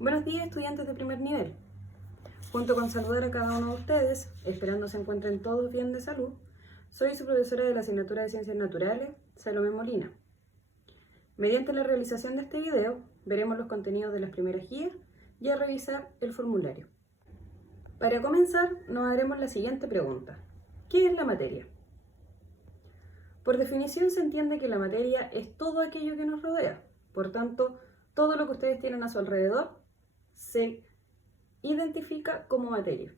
Buenos días, estudiantes de primer nivel. Junto con saludar a cada uno de ustedes, esperando se encuentren todos bien de salud, soy su profesora de la asignatura de Ciencias Naturales, Salomé Molina. Mediante la realización de este video, veremos los contenidos de las primeras guías y a revisar el formulario. Para comenzar, nos haremos la siguiente pregunta. ¿Qué es la materia? Por definición se entiende que la materia es todo aquello que nos rodea. Por tanto, todo lo que ustedes tienen a su alrededor se identifica como materia.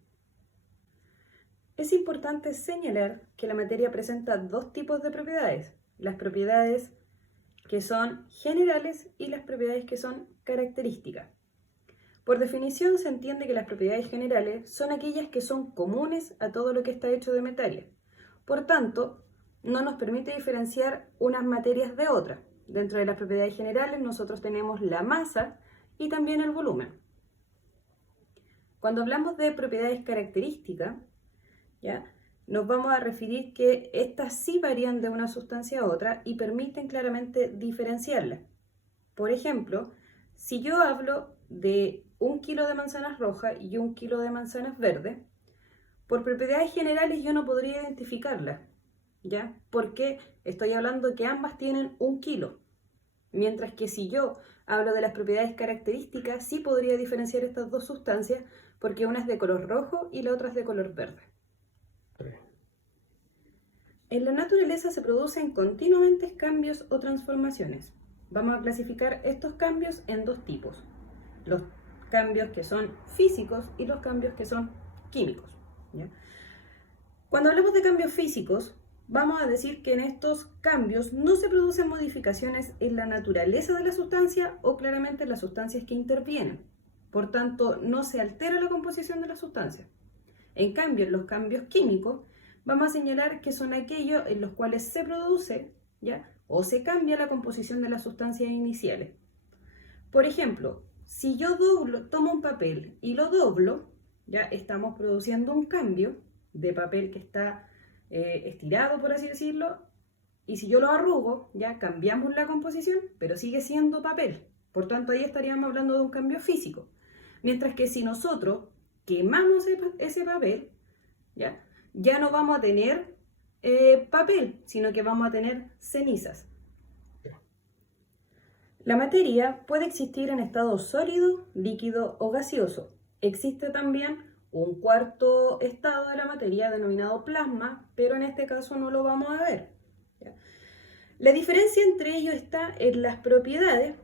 Es importante señalar que la materia presenta dos tipos de propiedades. Las propiedades que son generales y las propiedades que son características. Por definición se entiende que las propiedades generales son aquellas que son comunes a todo lo que está hecho de materia. Por tanto, no nos permite diferenciar unas materias de otras. Dentro de las propiedades generales nosotros tenemos la masa y también el volumen. Cuando hablamos de propiedades características, ¿ya?, nos vamos a referir que estas sí varían de una sustancia a otra y permiten claramente diferenciarlas. Por ejemplo, si yo hablo de 1 kilo de manzanas rojas y 1 kilo de manzanas verdes, por propiedades generales yo no podría identificarlas, ¿ya? Porque estoy hablando que ambas tienen 1 kilo. Mientras que si yo hablo de las propiedades características, sí podría diferenciar estas dos sustancias porque una es de color rojo y la otra es de color verde. En la naturaleza se producen continuamente cambios o transformaciones. Vamos a clasificar estos cambios en dos tipos. Los cambios que son físicos y los cambios que son químicos, ¿ya? Cuando hablamos de cambios físicos, vamos a decir que en estos cambios no se producen modificaciones en la naturaleza de la sustancia o claramente en las sustancias que intervienen. Por tanto, no se altera la composición de la sustancia. En cambio, en los cambios químicos, vamos a señalar que son aquellos en los cuales se produce, ¿ya?, o se cambia la composición de las sustancias iniciales. Por ejemplo, si yo tomo un papel y lo doblo, ya estamos produciendo un cambio de papel que está estirado, por así decirlo, y si yo lo arrugo, ya cambiamos la composición, pero sigue siendo papel. Por tanto, ahí estaríamos hablando de un cambio físico. Mientras que si nosotros quemamos ese papel, ya no vamos a tener papel, sino que vamos a tener cenizas. La materia puede existir en estado sólido, líquido o gaseoso. Existe también un cuarto estado de la materia denominado plasma, pero en este caso no lo vamos a ver, ¿ya? La diferencia entre ellos está en las propiedades,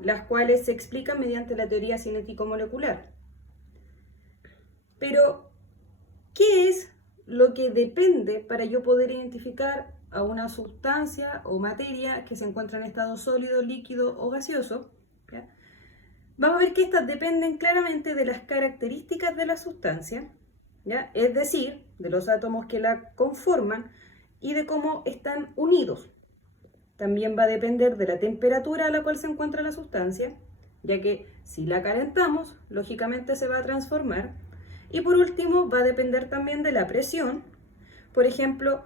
las cuales se explican mediante la teoría cinético-molecular. Pero, ¿qué es lo que depende para yo poder identificar a una sustancia o materia que se encuentra en estado sólido, líquido o gaseoso? ¿Ya? Vamos a ver que estas dependen claramente de las características de la sustancia, ¿ya?, es decir, de los átomos que la conforman y de cómo están unidos. También va a depender de la temperatura a la cual se encuentra la sustancia, ya que si la calentamos, lógicamente se va a transformar. Y por último, va a depender también de la presión, por ejemplo,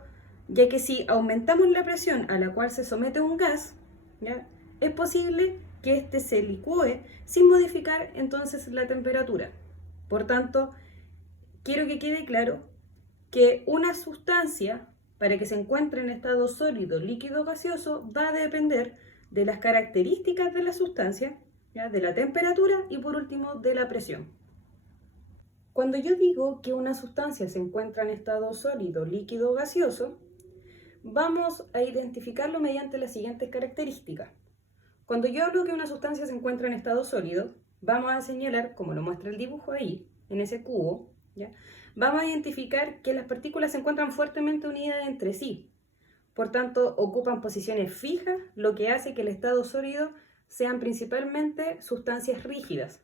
ya que si aumentamos la presión a la cual se somete un gas, ¿ya?, es posible que éste se licúe sin modificar entonces la temperatura. Por tanto, quiero que quede claro que una sustancia, para que se encuentre en estado sólido, líquido o gaseoso, va a depender de las características de la sustancia, ¿ya?, de la temperatura y por último de la presión. Cuando yo digo que una sustancia se encuentra en estado sólido, líquido o gaseoso, vamos a identificarlo mediante las siguientes características. Cuando yo hablo que una sustancia se encuentra en estado sólido, vamos a señalar, como lo muestra el dibujo ahí, en ese cubo, ¿ya?, vamos a identificar que las partículas se encuentran fuertemente unidas entre sí. Por tanto, ocupan posiciones fijas, lo que hace que el estado sólido sean principalmente sustancias rígidas,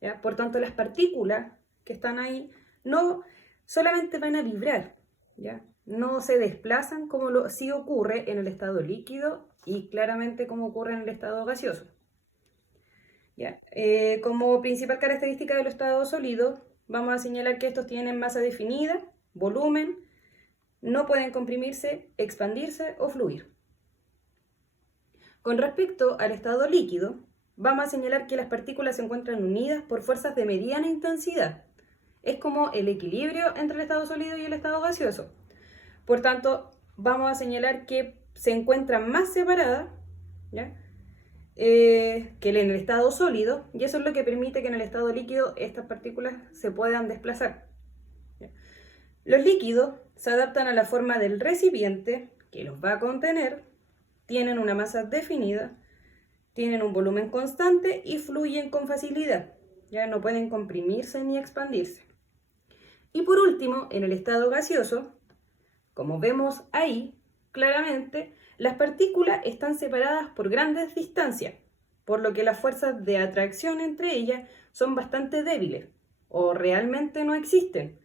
¿ya? Por tanto, las partículas que están ahí no solamente van a vibrar, ¿ya?, no se desplazan como sí ocurre en el estado líquido y claramente como ocurre en el estado gaseoso, ¿ya? Como principal característica del estado sólido, vamos a señalar que estos tienen masa definida, volumen, no pueden comprimirse, expandirse o fluir. Con respecto al estado líquido, vamos a señalar que las partículas se encuentran unidas por fuerzas de mediana intensidad. Es como el equilibrio entre el estado sólido y el estado gaseoso. Por tanto, vamos a señalar que se encuentran más separadas, ¿ya? Que en el estado sólido, y eso es lo que permite que en el estado líquido estas partículas se puedan desplazar. ¿Ya? Los líquidos se adaptan a la forma del recipiente que los va a contener, tienen una masa definida, tienen un volumen constante y fluyen con facilidad. Ya no pueden comprimirse ni expandirse. Y por último, en el estado gaseoso, como vemos ahí, claramente, las partículas están separadas por grandes distancias, por lo que las fuerzas de atracción entre ellas son bastante débiles, o realmente no existen,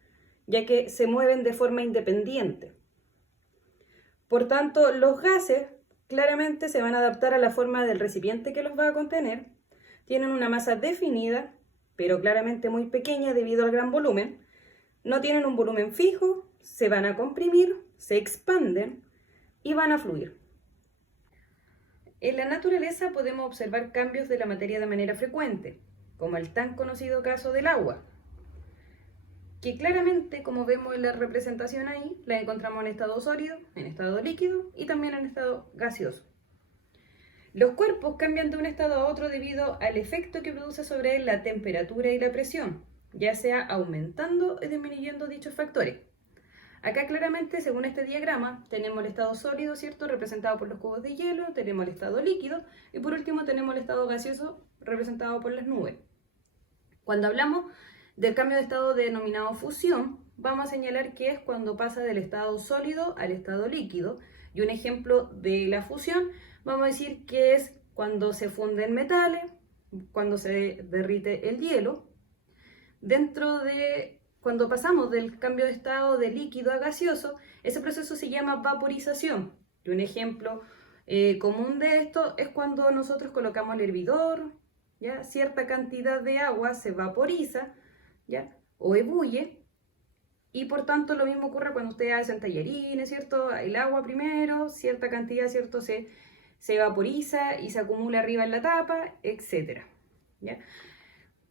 ya que se mueven de forma independiente. Por tanto, los gases claramente se van a adaptar a la forma del recipiente que los va a contener, tienen una masa definida, pero claramente muy pequeña debido al gran volumen, no tienen un volumen fijo, se van a comprimir, se expanden y van a fluir. En la naturaleza podemos observar cambios de la materia de manera frecuente, como el tan conocido caso del agua, que claramente, como vemos en la representación ahí, la encontramos en estado sólido, en estado líquido y también en estado gaseoso. Los cuerpos cambian de un estado a otro debido al efecto que produce sobre él la temperatura y la presión, ya sea aumentando o disminuyendo dichos factores. Acá claramente, según este diagrama, tenemos el estado sólido, ¿cierto?, representado por los cubos de hielo, tenemos el estado líquido y por último tenemos el estado gaseoso representado por las nubes. Cuando hablamos del cambio de estado denominado fusión, vamos a señalar que es cuando pasa del estado sólido al estado líquido. Y un ejemplo de la fusión, vamos a decir que es cuando se funden metales, cuando se derrite el hielo. Cuando pasamos del cambio de estado de líquido a gaseoso, ese proceso se llama vaporización. Y un ejemplo común de esto es cuando nosotros colocamos el hervidor, ¿ya? Cierta cantidad de agua se vaporiza, ¿ya?, o ebulle, y por tanto lo mismo ocurre cuando ustedes hacen tallarines, ¿cierto? El agua primero, cierta cantidad, ¿cierto?, se vaporiza y se acumula arriba en la tapa, etc. ¿Ya?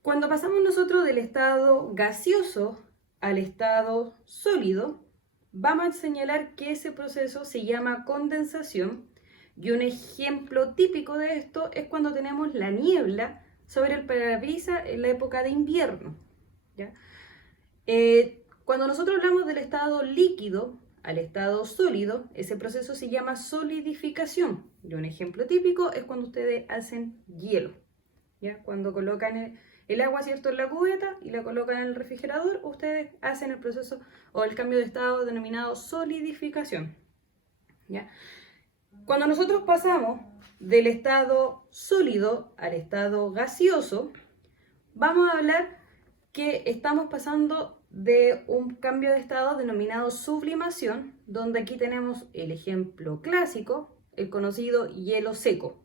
Cuando pasamos nosotros del estado gaseoso al estado sólido, vamos a señalar que ese proceso se llama condensación, y un ejemplo típico de esto es cuando tenemos la niebla sobre el parabrisas en la época de invierno, ¿ya? Cuando nosotros hablamos del estado líquido al estado sólido, ese proceso se llama solidificación, y un ejemplo típico es cuando ustedes hacen hielo, ¿ya? Cuando colocan el agua, ¿cierto?, en la cubeta y la colocan en el refrigerador, ustedes hacen el proceso o el cambio de estado denominado solidificación, ¿ya? Cuando nosotros pasamos del estado sólido al estado gaseoso, vamos a hablar que estamos pasando de un cambio de estado denominado sublimación, donde aquí tenemos el ejemplo clásico, el conocido hielo seco,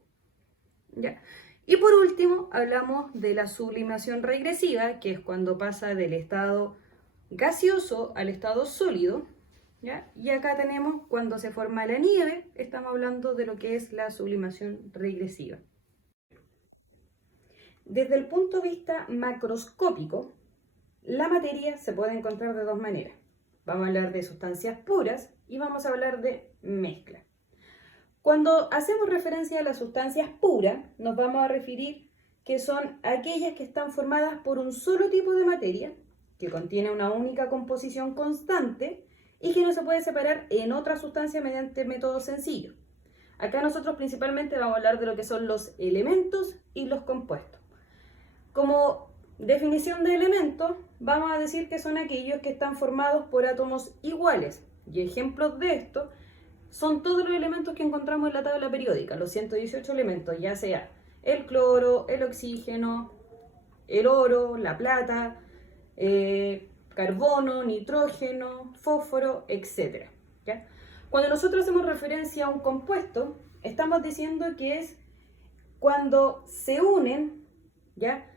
¿ya? Y por último, hablamos de la sublimación regresiva, que es cuando pasa del estado gaseoso al estado sólido, ¿ya? Y acá tenemos cuando se forma la nieve, estamos hablando de lo que es la sublimación regresiva. Desde el punto de vista macroscópico, la materia se puede encontrar de dos maneras. Vamos a hablar de sustancias puras y vamos a hablar de mezcla. Cuando hacemos referencia a las sustancias puras, nos vamos a referir que son aquellas que están formadas por un solo tipo de materia, que contiene una única composición constante y que no se puede separar en otra sustancia mediante métodos sencillos. Acá nosotros principalmente vamos a hablar de lo que son los elementos y los compuestos. Como definición de elementos, vamos a decir que son aquellos que están formados por átomos iguales. Y ejemplos de esto son todos los elementos que encontramos en la tabla periódica, los 118 elementos, ya sea el cloro, el oxígeno, el oro, la plata, carbono, nitrógeno, fósforo, etc. ¿Ya? Cuando nosotros hacemos referencia a un compuesto, estamos diciendo que es cuando se unen, ¿ya?,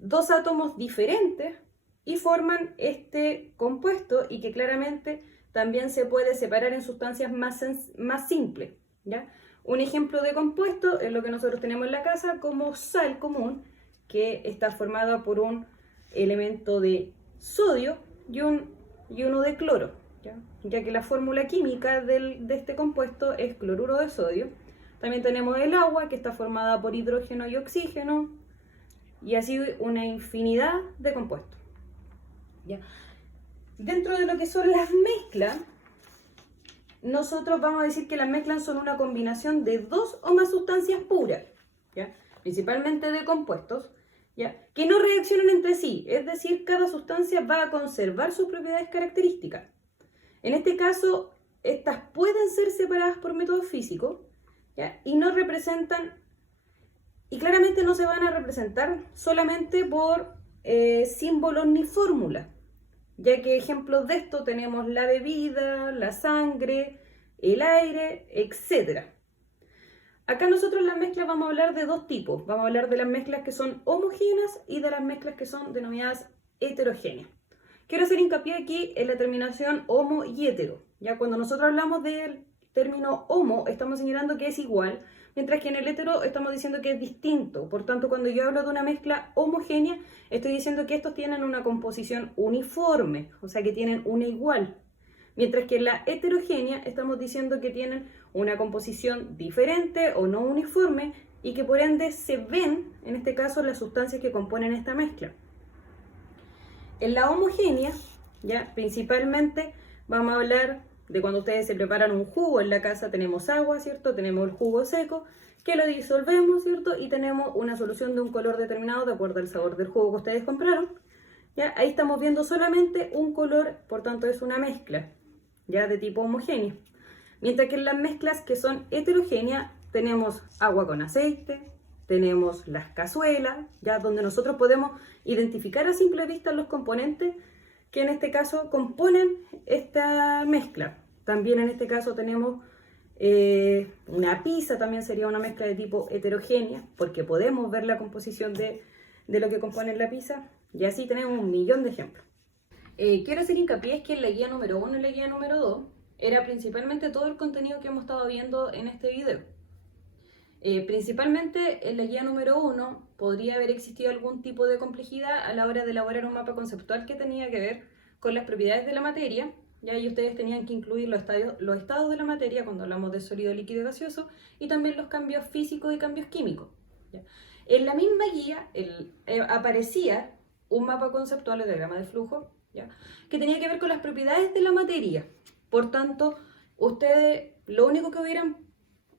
dos átomos diferentes y forman este compuesto, y que claramente también se puede separar en sustancias más simples, ¿ya? Un ejemplo de compuesto es lo que nosotros tenemos en la casa como sal común, que está formada por un elemento de sodio y uno de cloro, ya que la fórmula química de este compuesto es cloruro de sodio. También tenemos el agua, que está formada por hidrógeno y oxígeno, y así una infinidad de compuestos. ¿Ya? Dentro de lo que son las mezclas, nosotros vamos a decir que las mezclas son una combinación de dos o más sustancias puras, ¿ya? Principalmente de compuestos, ¿ya? Que no reaccionan entre sí, es decir, cada sustancia va a conservar sus propiedades características. En este caso, estas pueden ser separadas por métodos físicos, ¿ya? Y no representan, y claramente no se van a representar solamente por símbolos ni fórmulas, ya que ejemplos de esto tenemos la bebida, la sangre, el aire, etc. Acá nosotros las mezclas vamos a hablar de dos tipos. Vamos a hablar de las mezclas que son homogéneas y de las mezclas que son denominadas heterogéneas. Quiero hacer hincapié aquí en la terminación homo y hetero. Ya cuando nosotros hablamos del término homo, estamos señalando que es igual, mientras que en el hetero estamos diciendo que es distinto. Por tanto, cuando yo hablo de una mezcla homogénea, estoy diciendo que estos tienen una composición uniforme, o sea que tienen una igual. Mientras que en la heterogénea estamos diciendo que tienen una composición diferente o no uniforme y que por ende se ven, en este caso, las sustancias que componen esta mezcla. En la homogénea, ya principalmente vamos a hablar de cuando ustedes se preparan un jugo en la casa. Tenemos agua, ¿cierto? Tenemos el jugo seco, que lo disolvemos, ¿cierto? Y tenemos una solución de un color determinado de acuerdo al sabor del jugo que ustedes compraron. ¿Ya? Ahí estamos viendo solamente un color, por tanto es una mezcla, ya de tipo homogéneo. Mientras que en las mezclas que son heterogéneas tenemos agua con aceite, tenemos las cazuelas, ya donde nosotros podemos identificar a simple vista los componentes que en este caso componen esta mezcla. También en este caso tenemos una pizza, también sería una mezcla de tipo heterogénea, porque podemos ver la composición de lo que compone la pizza, y así tenemos un millón de ejemplos. Quiero hacer hincapié es que en la guía número 1 y la guía número 2 era principalmente todo el contenido que hemos estado viendo en este video. Principalmente en la guía número 1 podría haber existido algún tipo de complejidad a la hora de elaborar un mapa conceptual que tenía que ver con las propiedades de la materia, ya ahí ustedes tenían que incluir los estados de la materia cuando hablamos de sólido, líquido y gaseoso, y también los cambios físicos y cambios químicos. ¿Ya? En la misma guía aparecía un mapa conceptual de diagrama de flujo, ¿ya? Que tenía que ver con las propiedades de la materia. Por tanto, ustedes lo único que hubieran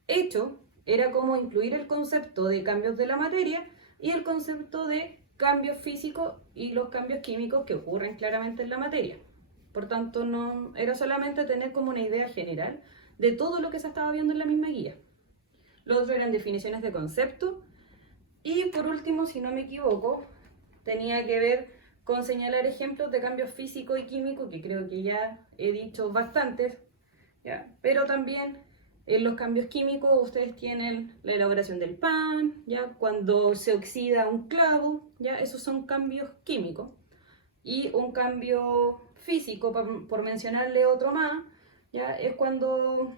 hecho era como incluir el concepto de cambios de la materia y el concepto de cambios físicos y los cambios químicos que ocurren claramente en la materia. Por tanto, no era solamente tener como una idea general de todo lo que se estaba viendo en la misma guía. Lo otro eran definiciones de concepto. Y por último, si no me equivoco, tenía que ver con señalar ejemplos de cambios físicos y químicos, que creo que ya he dicho bastantes, ¿ya? Pero también en los cambios químicos ustedes tienen la elaboración del pan, ¿ya? Cuando se oxida un clavo, ¿ya? Esos son cambios químicos. Y un cambio físico, por mencionarle otro más, ¿ya? Es cuando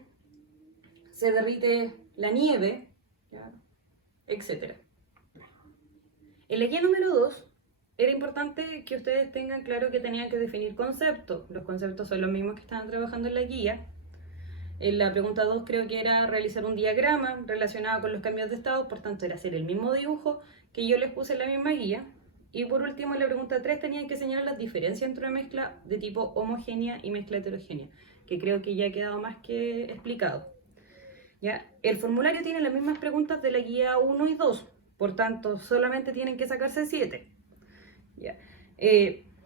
se derrite la nieve, ¿ya? Etc. En la guía número 2 era importante que ustedes tengan claro que tenían que definir conceptos. Los conceptos son los mismos que estaban trabajando en la guía. En la pregunta 2 creo que era realizar un diagrama relacionado con los cambios de estado, por tanto era hacer el mismo dibujo que yo les puse en la misma guía. Y por último, en la pregunta 3 tenían que señalar las diferencias entre una mezcla de tipo homogénea y mezcla heterogénea, que creo que ya ha quedado más que explicado. ¿Ya? El formulario tiene las mismas preguntas de la guía 1 y 2, por tanto solamente tienen que sacarse 7. ¿Ya?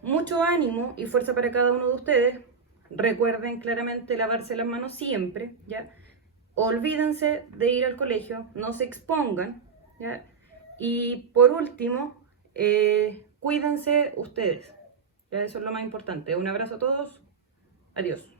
Mucho ánimo y fuerza para cada uno de ustedes. Recuerden claramente lavarse las manos siempre, ¿ya? Olvídense de ir al colegio, no se expongan, ¿ya? Y por último, cuídense ustedes, ¿ya? Eso es lo más importante. Un abrazo a todos, adiós.